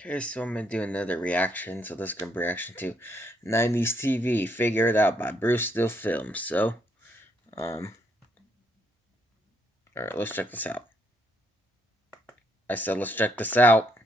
Okay, so I'm gonna do another reaction. So this is gonna be reaction to 90's TV. Figure It Out by brewstewfilms. So, all right, let's check this out. I said let's check this out.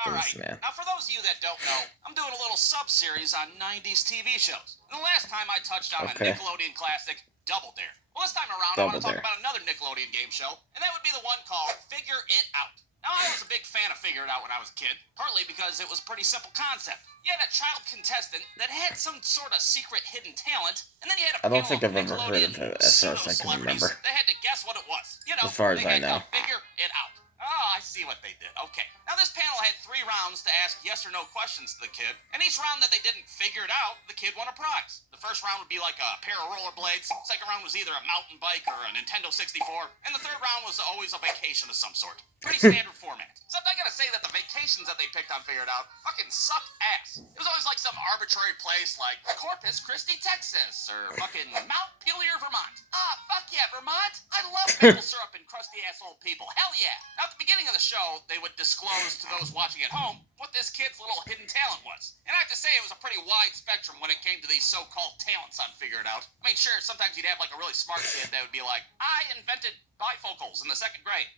Alright, now for those of you that don't know, I'm doing a little sub-series on 90s TV shows. And the last time I touched on a Nickelodeon classic, Double Dare. Well, this time around I want to talk about another Nickelodeon game show, and that would be the one called Figure It Out. Now, I was a big fan of Figure It Out when I was a kid, partly because it was a pretty simple concept. You had a child contestant that had some sort of secret hidden talent, and then you had a panel of Nickelodeon pseudo-celebrities that had to guess what it was. You know, as far as they I know. Figure It Out. Oh, I see what they did. Okay. Now, this panel had 3 rounds to ask yes or no questions to the kid, and each round that they didn't figure it out, the kid won a prize. The first round would be like a pair of rollerblades, second round was either a mountain bike or a Nintendo 64, and the third round was always a vacation of some sort. Pretty standard format. Except I gotta say that the vacations that they picked on Figure It Out fucking sucked ass. It was always like some arbitrary place like Corpus Christi, Texas, or fucking Mount Pelier, Vermont. Ah, fuck yeah, Vermont! I love maple syrup and crusty-ass old people. Hell yeah! Now, at the beginning of the show, they would disclose to those watching at home what this kid's little hidden talent was. And I have to say, it was a pretty wide spectrum when it came to these so-called talents on Figure It Out. I mean, sure, sometimes you'd have like a really smart kid that would be like, I invented bifocals in the 2nd grade.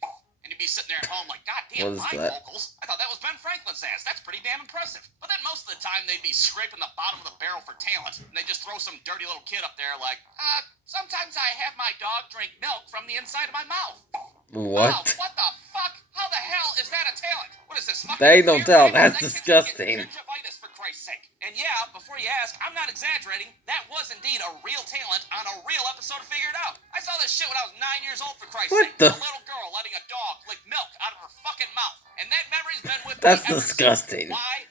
And you'd be sitting there at home like, God damn, bifocals? I thought that was Ben Franklin's ass. That's pretty damn impressive. But then most of the time, they'd be scraping the bottom of the barrel for talent, and they'd just throw some dirty little kid up there like, sometimes I have my dog drink milk from the inside of my mouth. What? Wow, what the fuck? How the hell is that a talent? What is this, fucking They don't tell. That's disgusting. For Christ's sake. And yeah, before you ask, I'm not exaggerating. That was indeed a real talent on a real episode of Figure It Out. I saw this shit when I was 9 years old, for Christ's sake. A little girl letting a dog lick milk out of her fucking mouth. And that memory's been with me ever since. Disgusting. Why?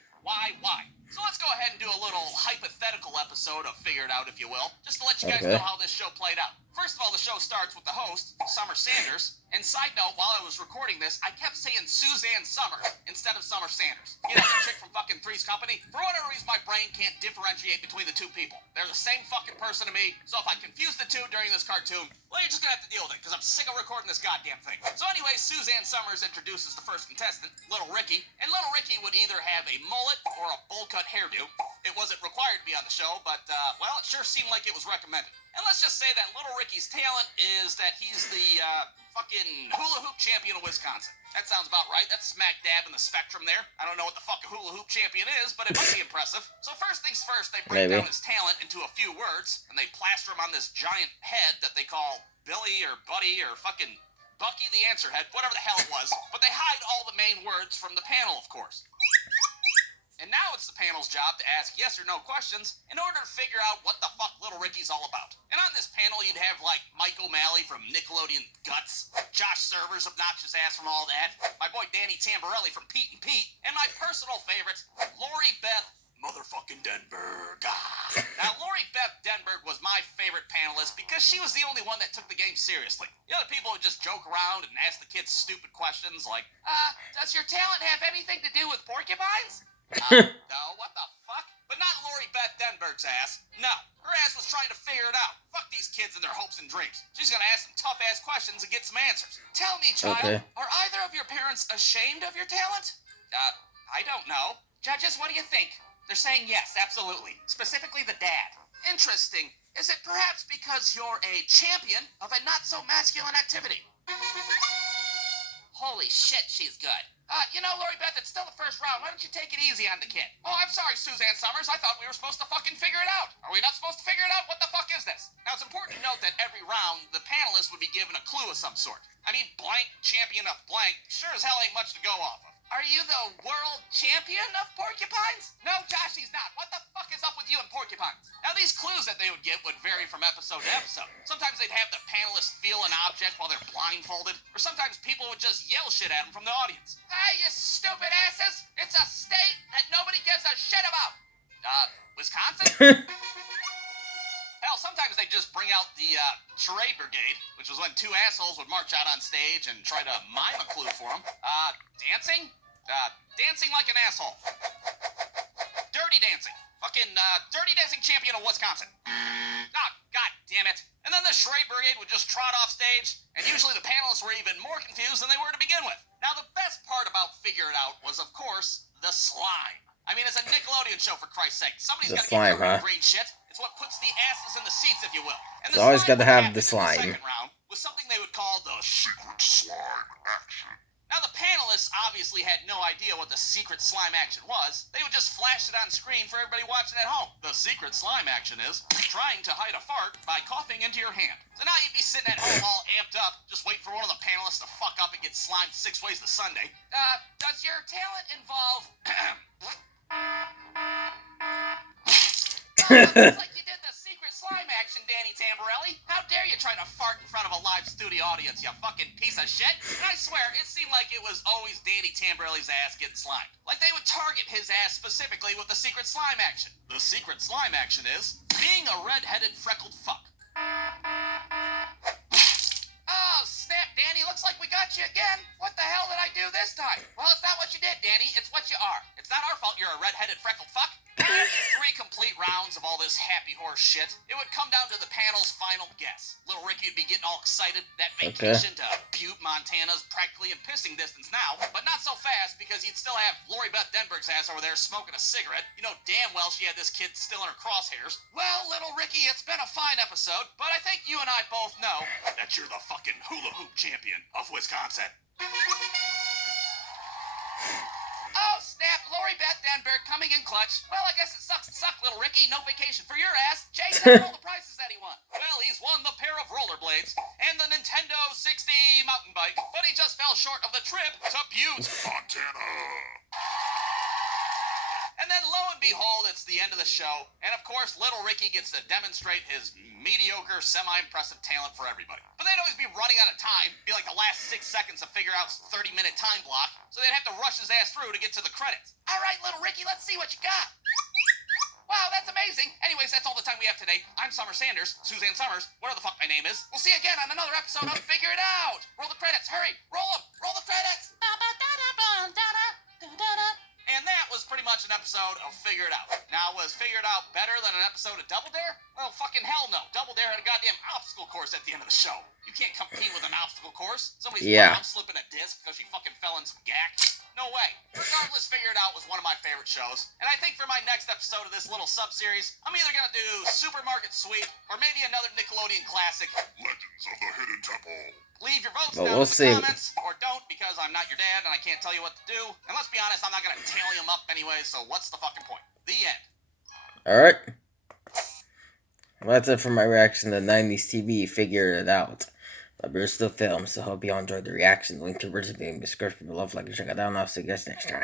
So let's go ahead and do a little hypothetical episode of Figure It Out, if you will, just to let you guys know how this show played out. First of all, the show starts with the host, Summer Sanders. And side note, while I was recording this, I kept saying Suzanne Summers instead of Summer Sanders. You know, the chick from fucking Three's Company? For whatever reason, my brain can't differentiate between the two people. They're the same fucking person to me, so if I confuse the two during this cartoon, well, you're just gonna have to deal with it, because I'm sick of recording this goddamn thing. So anyway, Suzanne Summers introduces the first contestant, Little Ricky, and Little Ricky would either have a mullet or a bowl-cut hairdo. It wasn't required to be on the show, but, well, it sure seemed like it was recommended. And let's just say that Little Ricky's talent is that he's the, fucking hula hoop champion of Wisconsin. That sounds about right. That's smack dab in the spectrum there. I don't know what the fuck a hula hoop champion is, but it must be impressive. So first things first, they break down his talent into a few words, and they plaster him on this giant head that they call Billy or Buddy or fucking Bucky the Answer Head, whatever the hell it was. But they hide all the main words from the panel, of course. And now it's the panel's job to ask yes or no questions in order to figure out what the fuck Little Ricky's all about. And on this panel, you'd have, like, Mike O'Malley from Nickelodeon Guts, Josh Server's obnoxious ass from All That, my boy Danny Tamborelli from Pete and Pete, and my personal favorite, Lori Beth motherfucking Denberg. Now, Lori Beth Denberg was my favorite panelist because she was the only one that took the game seriously. The other people would just joke around and ask the kids stupid questions like, does your talent have anything to do with porcupines? No, what the fuck? But not Lori Beth Denberg's ass. No, her ass was trying to figure it out. Fuck these kids and their hopes and dreams. She's gonna ask some tough-ass questions and get some answers. Tell me, child, are either of your parents ashamed of your talent? I don't know. Judges, what do you think? They're saying yes, absolutely. Specifically the dad. Interesting. Is it perhaps because you're a champion of a not-so-masculine activity? Holy shit, she's good. You know, Lori Beth, it's still the first round. Why don't you take it easy on the kid? Oh, I'm sorry, Suzanne Summers. I thought we were supposed to fucking figure it out. Are we not supposed to figure it out? What the fuck is this? Now, it's important to note that every round, the panelists would be given a clue of some sort. I mean, blank champion of blank sure as hell ain't much to go off of. Are you the world champion of porcupines? No, Josh, he's not. What the fuck is up with you and porcupines? Now, these clues that they would get would vary from episode to episode. Sometimes they'd have the panelists feel an object while they're blindfolded, or sometimes people would just yell shit at them from the audience. Hey, you stupid asses! It's a state that nobody gives a shit about! Wisconsin? Hell, sometimes they just bring out the charade brigade, which was when 2 assholes would march out on stage and try to mime a clue for them. Dancing? Dancing like an asshole. Dirty dancing. Fucking dirty dancing champion of Wisconsin. Oh, god damn it. And then the charade brigade would just trot off stage, and usually the panelists were even more confused than they were to begin with. Now, the best part about Figure It Out was, of course, the slime. I mean, it's a Nickelodeon show, for Christ's sake. Somebody's got to slime, get huh? green shit. It's what puts the asses in the seats, if you will. And It's always got to have the slime. In the second round was something they would call the secret slime action. Now, the panelists obviously had no idea what the secret slime action was. They would just flash it on screen for everybody watching at home. The secret slime action is trying to hide a fart by coughing into your hand. So now you'd be sitting at home all amped up, just waiting for one of the panelists to fuck up and get slimed 6 ways to Sunday. Does your talent involve... Looks like you did the secret slime action, Danny Tamborelli. How dare you try to fart in front of a live studio audience, you fucking piece of shit. And I swear, it seemed like it was always Danny Tamborelli's ass getting slimed. Like they would target his ass specifically with the secret slime action. The secret slime action is being a red-headed freckled fuck. Oh, snap, Danny. Looks like we got you again. What the hell did I do this time? Well, it's not what you did, Danny. It's what you are. It's not our fault you're a red-headed freckled fuck. 3 complete rounds of all this happy horse shit. It would come down to the panel's final guess. Little Ricky would be getting all excited. That vacation to Butte, Montana's practically in pissing distance now, but not so fast because he'd still have Lori Beth Denberg's ass over there smoking a cigarette. You know damn well she had this kid still in her crosshairs. Well, little Ricky, it's been a fine episode, but I think you and I both know that you're the fucking hula hoop champion of Wisconsin. Oh, snap. Lori Beth Denberg coming in clutch. Well, I guess it sucks to suck, little Ricky. No vacation for your ass. Jay's had all the prizes that he won. Well, he's won the pair of rollerblades and the Nintendo 60 mountain bike, but he just fell short of the trip to Butte, Montana. And then, lo and behold, it's the end of the show. And, of course, little Ricky gets to demonstrate his mediocre, semi-impressive talent for everybody. But they'd always be running out of time. Be like the last 6 seconds to figure out 30-minute time block. So they'd have to rush his ass through to get to the credits. All right, little Ricky, let's see what you got. Wow, that's amazing. Anyways, that's all the time we have today. I'm Summer Sanders, Suzanne Summers, whatever the fuck my name is. We'll see you again on another episode of Figure It Out. Roll the credits. Hurry. Roll them. Roll the credits. And that was pretty much an episode of Figure It Out. Now, was Figure It Out better than an episode of Double Dare? Well, fucking hell no. Double Dare had a goddamn obstacle course at the end of the show. You can't compete with an obstacle course. Somebody's mom slipping a disc because she fucking fell in some gack. No way. Regardless, Figure It Out was one of my favorite shows. And I think for my next episode of this little sub-series, I'm either going to do Supermarket Sweep or maybe another Nickelodeon classic, Legends of the Hidden Temple. Leave your votes down in the comments, or don't, because I'm not your dad and I can't tell you what to do. And let's be honest, I'm not going to tally them up anyway, so what's the fucking point? The end. Alright. Well, that's it for my reaction to 90's TV Figure It Out by brewstewfilms. So hope you all enjoyed the reaction. Link to the description below. Like and check it out, and I'll see you guys next time.